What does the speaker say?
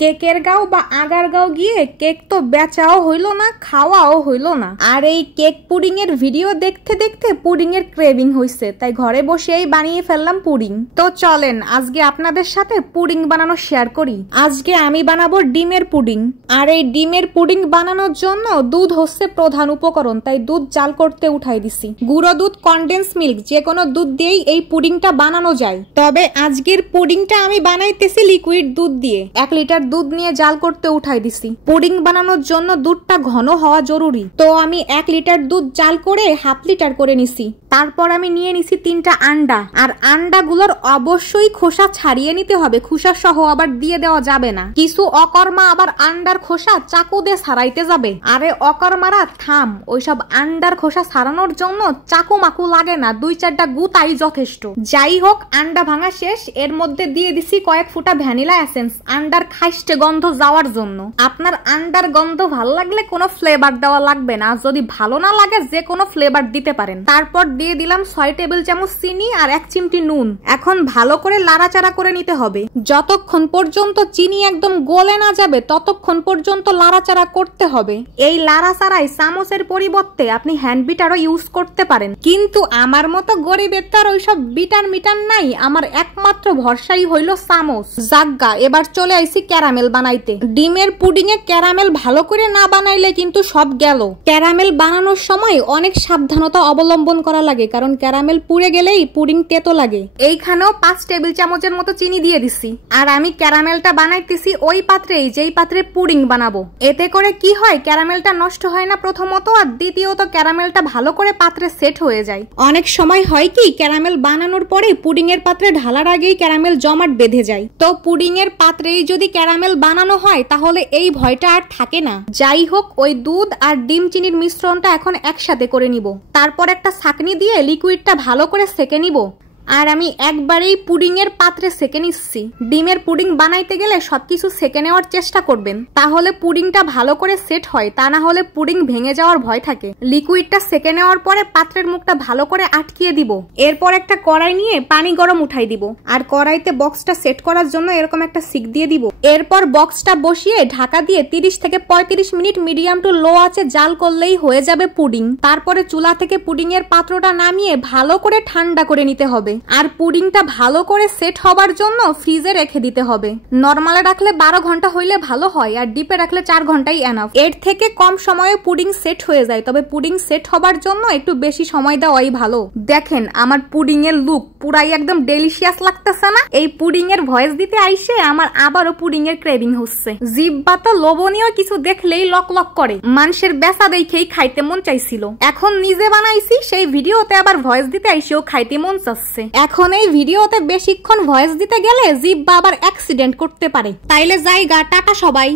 কেকের গাঁও বা আগার গাঁও গিয়ে কেক তো বেচাও হইলো না, খাওয়াও হইলো না। আর এই কেক পুডিং এর ভিডিও দেখতে দেখতে পুডিং এর ক্রেভিং হইছে, তাই ঘরে বসেই বানিয়ে ফেললাম পুডিং। তো চলেন আজকে আপনাদের সাথে পুডিং বানানো শেয়ার করি। আজকে আমি বানাবো ডিমের পুডিং। আর এই ডিমের পুডিং বানানোর জন্য দুধ হচ্ছে প্রধান উপকরণ, তাই দুধ জাল করতে উঠাই দিছি। গুঁড়ো দুধ, কনডেন্স মিল্ক, যে কোনো দুধ দিয়েই এই পুডিংটা বানানো যায়। তবে আজকের পুডিংটা আমি বানাইতেছি লিকুইড দুধ দিয়ে। 1 লিটার দুধ নিয়ে জাল করতে উঠাই দিছি। পুডিং বানানোর জন্য দুধটা ঘন হওয়া জরুরি, তো আমি 1 লিটার দুধ জাল করে 1/2 লিটার করে নিছি। তারপর আমি নিয়ে নিছি 3টা আন্ডা। আর আন্ডাগুলোর অবশ্যই খোসা ছাড়িয়ে নিতে হবে, খোসা সহ আবার দিয়ে দেওয়া যাবে না। কিছু অকর্মা আবার আন্ডার খোসা চাকু দিয়ে ছাড়াইতে যাবে। আরে অকর্মারা থাম, ওইসব আন্ডার খোসা ছাড়ানোর জন্য চাকু মাকু লাগে না, 2-4টা গুতাই যথেষ্ট। যাই হোক, আন্ডা ভাঙা শেষ। এর মধ্যে দিয়ে দিছি কয়েক ফুটা ভ্যানিলা এসেন্স, আন্ডার খাইস্টে গন্ধ যাওয়ার জন্য। আপনার আন্ডার গন্ধ ভালো লাগলে কোনো ফ্লেভার দেওয়া লাগবে না, যদি ভালো না লাগে যে কোনো ফ্লেভার দিতে পারেন। তারপর দিয়ে দিলাম 6 টেবিল চামচ চিনি আর 1 চিমটি নুন। এখন ভালো করে লাড়াচাড়া করে নিতে হবে। যতক্ষণ পর্যন্ত চিনি একদম গলে না যাবে ততক্ষণ পর্যন্ত লাড়াচাড়া করতে হবে। এই লাড়াচাড়াই চামচের পরিবর্তে আপনি হ্যান্ড বিটারও ইউজ করতে পারেন, কিন্তু আমার মতো গরিবের তার ওইসব বিটার মিটার নাই। আমার একমাত্র ভরসাই হইল চামচ। জাগ্গা, এবার চলে আইছি ক্যারামেল বানাইতে। ডিমের পুডিং এ ক্যারামেল ভালো করে না বানাইলে কিন্তু সব গেল। ক্যারামেল বানানোর সময় অনেক সাবধানতা অবলম্বন করা লাগে, কারণ ক্যারামেল পুড়ে গেলেই পুডিং তেতো লাগে। এইখানেও 5 টেবিল চামচের মতো চিনি দিয়ে দিছি। আর আমি ক্যারামেলটা বানাইতেছি ওই পাত্রেই যেই পাত্রে পুডিং বানাবো। এতে করে কি হয়, ক্যারামেলটা নষ্ট হয় না প্রথমত, আর দ্বিতীয়ত ক্যারামেলটা ভালো করে পাত্রে সেট হয়ে যায়। অনেক সময় হয় কি, ক্যারামেল বানানোর পরে পুডিং এর পাত্রে ঢালার আগেই ক্যারামেল জমাট বেঁধে যায়। তো পুডিং এর পাত্রেই যদি ক্যারামেল বানানো হয় তাহলে এই ভয়টা আর থাকে না। যাই হোক, ওই দুধ আর ডিম চিনির মিশ্রণটা এখন একসাথে করে নিব। তারপর একটা ছাঁকনি দিয়ে লিকুইডটা ভালো করে সেকে নিব। আর আমি একবারেই পুডিং এর পাত্রে সেকে নিচ্ছি। ডিমের পুডিং বানাইতে গেলে সবকিছু সেকে নেওয়ার চেষ্টা করবেন, তাহলে পুডিংটা ভালো করে সেট হয়, তা না হলে পুডিং ভেঙে যাওয়ার ভয় থাকে। লিকুইডটা সেকে নেওয়ার পরে পাত্রের মুখটা ভালো করে আটকিয়ে দিব। এরপর একটা কড়াই নিয়ে পানি গরম উঠাই দিব, আর কড়াইতে বক্সটা সেট করার জন্য এরকম একটা সিক দিয়ে দিব। এরপর বক্সটা বসিয়ে ঢাকা দিয়ে 30 থেকে 35 মিনিট মিডিয়াম টু লো আঁচে জাল করলেই হয়ে যাবে পুডিং। তারপরে চুলা থেকে পুডিং এর পাত্রটা নামিয়ে ভালো করে ঠান্ডা করে নিতে হবে। আর পুডিংটা ভালো করে সেট হবার জন্য ফ্রিজে রেখে দিতে হবে। নরমালে রাখলে 12 ঘন্টা হইলে ভালো হয়, আর ডিপে রাখলে 4 ঘন্টাই এনাফ। এর থেকে কম সময়ে পুডিং সেট হয়ে যায়, তবে পুডিং সেট হবার জন্য একটু বেশি সময় দেওয়াই ভালো। দেখেন আমার পুডিং এর লুক পুরাই একদম ডেলিশিয়াস লাগতেছে না? এই পুডিং এর ভয়েস দিতে আইসে আমার আবারও পুডিং এর ক্রেভিং হচ্ছে। জিহ্বা তো লোভনীয় কিছু দেখলেই লক লক করে, মানুষের বেচা দেখেই খাইতে মন চাইছিল। এখন নিজে বানাইছি, সেই ভিডিওতে আবার ভয়েস দিতে আইসেও খাইতে মন চাচ্ছে। এখন এই ভিডিওতে বেশিক্ষণ ভয়েস দিতে গেলে জিহ্বা আবার অ্যাক্সিডেন্ট করতে পারে। তাইলে জায়গা টাটা সবাই।